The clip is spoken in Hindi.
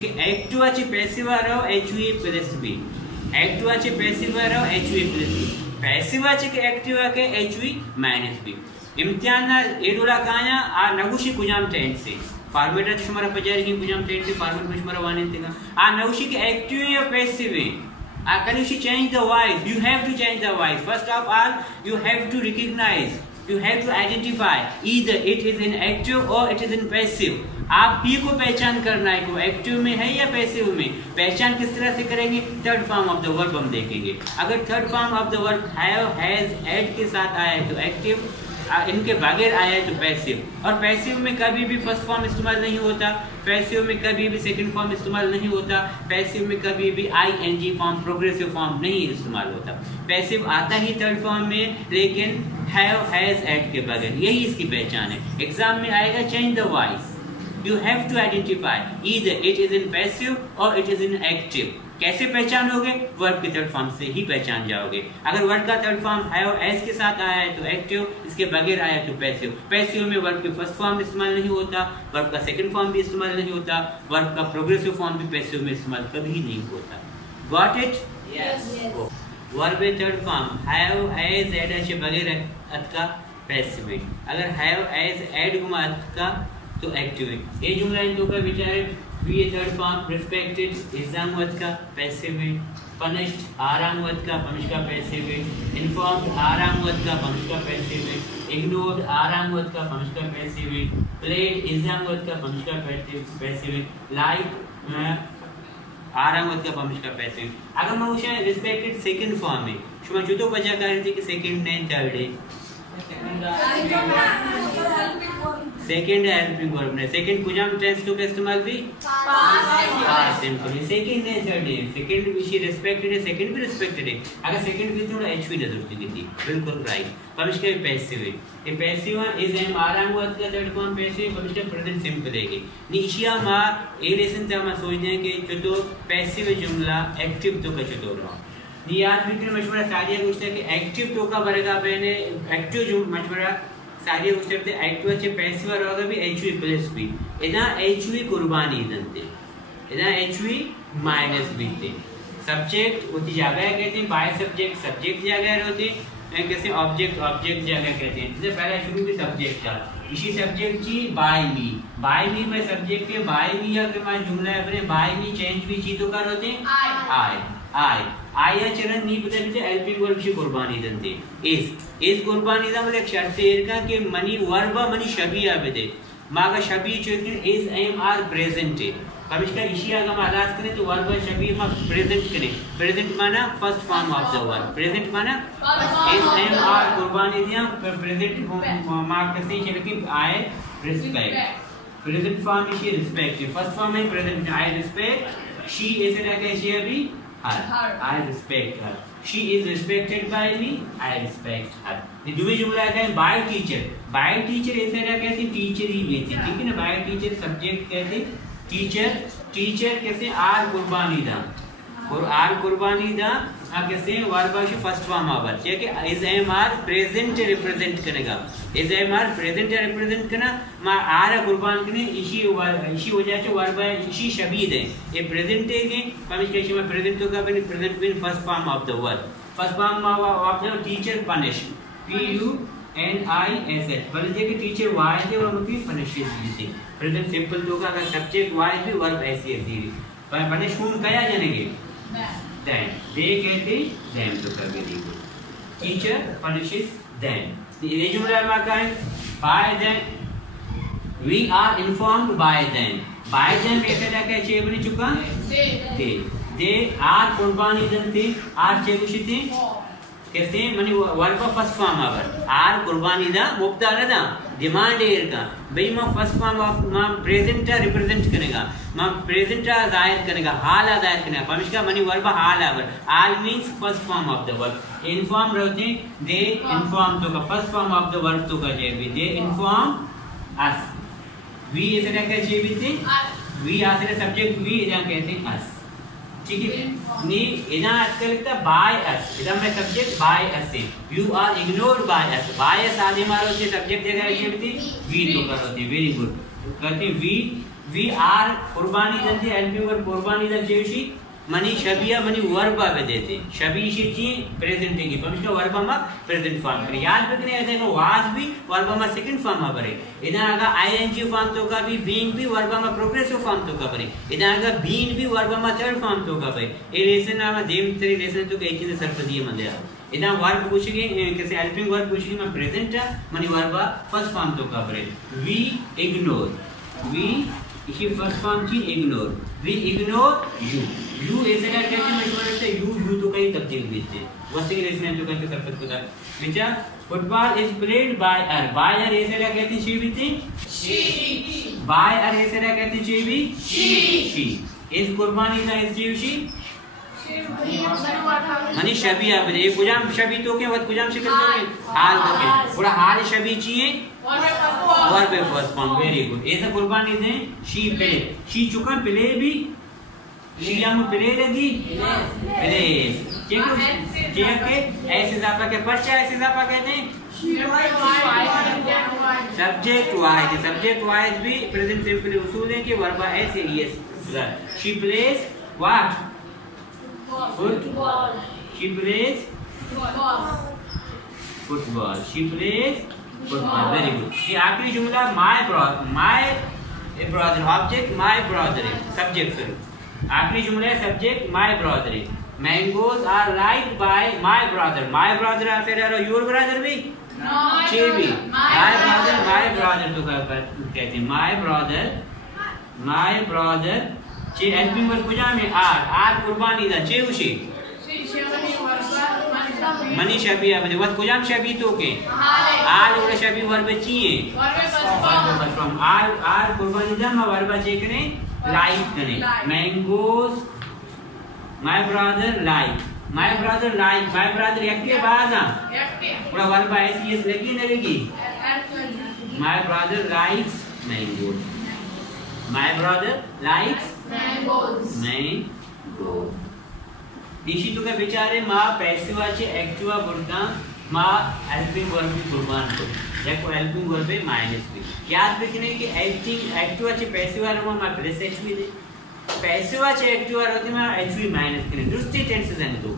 ऍक्टिवाची पॅसिव्ह HV प्लस B ऍक्टिवाची पॅसिव्ह HV प्लस B पैसिवाची के एक्टिवा के HV माइनस B इम्तिहान एडुला काया आ नगुशी कुजाम टेंट से फॉर्मेट शुमारा पजारी की कुजाम टेंट से फॉर्मेट में शुमारा वाने तेगा आ नगुशी के एक्टिव या पैसिव आ can you change the voice? You have to change the voice. First of all, you have to recognize, you have to identify either it is in active or it is in passive. आप भी को पहचान करना है को एक्टिव में है या पैसिव में। पहचान किस तरह से करेंगे? Third form of the verb हम देखेंगे। अगर third form of the verb have has ed के साथ आया है तो एक्टिव, इनके बगैर आया है तो पैसिव। और पैसिव में कभी भी फर्स्ट फॉर्म इस्तेमाल नहीं होता, पैसिव में कभी भी सेकंड फॉर्म इस्तेमाल नहीं होता, पैसिव में कभी भी ING फॉर्म प्रोग्रेसिव फॉर्म नहीं इस्तेमाल होता। पैसिव आता ही थर्ड फॉर्म में, लेकिन हैव हैज एड के बगैर। यही इसकी पहचान है। एग्जाम में आएगा change the voice, you have to identify either it is in passive or it is in active। कैसे पहचानोगे? वर्ब के थर्ड फॉर्म से ही पहचान जाओगे। अगर वर्ब का थर्ड फॉर्म हैव एस के साथ आया है तो एक्टिव, इसके बगैर आया तो पैसिव। पैसिव में वर्ब के फर्स्ट फॉर्म इस्तेमाल नहीं होता, वर्ब का सेकंड फॉर्म भी इस्तेमाल नहीं होता, वर्ब का प्रोग्रेसिव फॉर्म भी पैसिव में इस्तेमाल कभी नहीं होता। Got it? यस। वर्ब के third form have has ed के बगैर अत का पैसिव है। अगर हैव एज एड गुमा अत का तो एक्टिव है। ये जुमला इन दो का विचार है। We third form respected exam वत का पैसिव है, पनिश्ड आराम वत का पनिश का पैसिव है, इन्फॉर्म्ड आराम वत का पनिश का पैसिव है, इग्नोर्ड आराम वत का पनिश का पैसिव है, प्लेड एग्जाम वत का पनिश का पैसिव है, लाइक आराम वत का पनिश का पैसिव। अगर मैं उसे रिस्पेक्टेड सेकंड फॉर्म में शुमा जुतो बजा कर रही थी कि सेकंड ने थर्ड है, सेकंड हेल्पिंग वर्ब ने सेकंड कुजाम टेंस तो का इस्तेमाल भी पास्ट सिंपल है। सेकंड ने थर्ड है, सेकंड भी रिस्पेक्टेड है, सेकंड भी रिस्पेक्टेड है। अगर सेकंड भी थोड़ा HV नजर होती थी, बिल्कुल राइट। पमिश का पैसिव है, ये पैसिव इज एम आराम वर्ब का थर्ड फॉर्म पैसिव, पमिश का प्रेजेंट सिंपल है। निशिया मा ए लेसन ता मा सोचते हैं कि जो तो पैसिव जुमला एक्टिव तो का चतो रहा नी याद बिल्कुल मशवरा सारिया पूछता है कि एक्टिव तो का बरेगा पहले एक्टिव जो मशवरा सारिया पूछते हैं एक्टिव चे पैसिव होगा भी HV प्लस B इना HV कुर्बानी दंते इना HV माइनस B थे। सब्जेक्ट होती जगह कहते हैं, बाय सब्जेक्ट सब्जेक्ट जगह होते हैं, कैसे ऑब्जेक्ट ऑब्जेक्ट जगह कहते हैं। जैसे पहला शुरू में सब्जेक्ट था, इसी सब्जेक्ट जी बाय मी में सब्जेक्ट के बाय मी या के मान जुमला अपने बाय मी चेंज भी जी तो कर होते हैं आई या चरण नी पता नहीं हेल्पिंग वर्ब की कुर्बानी दंते इस कुर्बानी दा मतलब शर्त एरका के मनी वर्ब मनी शबी आबदे मागा शबी चोकन इज एम आर प्रेजेंट है। कमिश का इशिया का मालाज करें तो वर्ब शबी मा प्रेजेंट करें। प्रेजेंट माना first form of the verb, present माना इज एम आर कुर्बानी दिया प्रेजेंट मा कैसे चल के आई रिस्पेक्ट। प्रेजेंट फॉर्म इशी रिस्पेक्ट, फर्स्ट फॉर्म है प्रेजेंट आई रिस्पेक्ट, शी ऐसे रखा है शी अभी her, I respect her, she is respected by me, I respect her। ये दूसरी जुमला है by teacher ऐसे रहा कहते टीचर ही लेते, ठीक है ना। by teacher सब्जेक्ट कहते टीचर कैसे आर कुर्बानी दा और आर कुर्बानी दा कैसे वर्ब की फर्स्ट फॉर्म आवर है कि is am are present represent करेगा, is am are present represent करना मा आर कुर्बान करने इसी वजह से वर्ब इसी शबीह है। ये प्रेजेंट है कि पनिश में प्रेजेंट तो का बने present win first form of the verb. First form of the teacher punish PUNISH बल्कि कि टीचर वाई थे और उनकी पनिशेस दी थी। प्रेजेंट सिंपल तो का सब्जेक्ट वाई भी वर्ब ऐसी दी पनिश कौन कया जानेंगे then they कहते them तो कर दी teacher punishes them। ये जुमला में क्या है? by them we are informed by them ऐसे ना क्या चाहिए बनी चुका they are कुर्बानी दंते are चाहिए कुछ थे कैसे मनी वर्ब का फर्स्ट फॉर्म आवर आर कुर्बानी दा मुब्तदा दा डिमांड एर का भाई मां फर्स्ट फॉर्म ऑफ मां प्रेजेंट रिप्रेजेंट करेगा, मां प्रेजेंट जाहिर करेगा, हाल जाहिर करेगा। पमिश का मनी वर्ब हाल आवर आल means first form of the verb. Inform रहते दे इन्फॉर्म तो का first form of the verb तो का जे दे इन्फॉर्म अस वी ऐसे ना क्या जे भी थे वी आखिर सब्जेक्ट वी या कहते हैं अस, ठीक है नी इना आजकल लिखता बाय अस, इधर में सब्जेक्ट बाय अस है, you are ignored by us, by us आदि मारो से सब्जेक्ट जगह ये भी वी तो कर होती है। वेरी गुड कहते वी वी आर कुर्बानी दंते हेल्पिंग वर्ब कुर्बानी द जेशी मनी शबिया मनी वर्ब आवे देते शबी शिची प्रेजेंट की पमिष्ट वर्ब मा प्रेजेंट फॉर्म पर याद रखने ऐसे को वाज भी वर्ब मा सेकंड फॉर्म मा भरे इधर आगा आईएनजी फॉर्म तो का भी बीइंग भी वर्ब मा प्रोग्रेसिव फॉर्म तो का भरे इधर आगा बीइंग भी वर्ब मा थर्ड फॉर्म तो का भरे ए लेसन ना देम तरी लेसन तो के चीज सरपदी मंदे इधर वर्ब पूछेंगे कैसे हेल्पिंग वर्ब पूछेंगे मैं present money verb first form तो का भरे वी इसी फर्स्ट फॉर्म की इग्नोर वी इग्नोर यू ऐसे क्या कहते हैं मैं से यू तो कई तब्दील देते वैसे के इसमें जो करके सरपत को था बेटा फुटबॉल इज प्लेड बाय अर ऐसे क्या कहते हैं शी भी थी शी बाय अर ऐसे क्या कहते हैं शी भी शी इज कुर्बानी दा इज शी मनी शबी आप ये कुजाम शबी तो के वत कुजाम शिकल तो हाल तो के थोड़ा हाल शबी चाहिए verb first form very good ऐसा कुर्बानी दे शी प्ले शी चुका प्ले भी शी हम प्ले लगी प्ले चेक के ऐसे इजाफा के पश्चा ऐसे इजाफा कहते हैं सब्जेक्ट वाइज भी प्रेजेंट सिंपल उसूल है कि वर्ब ऐसे yes she plays what football she plays football she plays football very good ये आखिरी जुमला my brother object my brother है subject सॉरी आखिरी जुमला है subject my brother है mangoes are liked by my brother फिर your brother भी चे भी my brother तो कहते हैं my brother चे हेल्पिंग वर्ब कुजा में आर कुर्बानी दा चे उशी मनी शबी अब वत कुजाम शबी तो के आर और शबी वर्ब चाहिए वर्ब फ्रॉम आर कुर्बानी दा वर्ब चे कने लाइक कने मैंगोस माय ब्रदर लाइक एक के बाद पूरा वर्ब ऐसी इस लगी न लगी my brother likes mangoes My brother likes mangoes. इसी तो के बेचारे माँ पैसिवाचे एक्टिवा बुढ़ा माँ हेल्पिंग वर्ब भी कुर्बान को देखो हेल्पिंग वर्ब है माइनस भी याद रखने कि एक्टिवाचे पैसिवा रमा माँ प्लस एच भी दे पैसिवाचे एक्टिवा रहती माँ एच भी माइनस करें दूसरी टेंस से जाने दो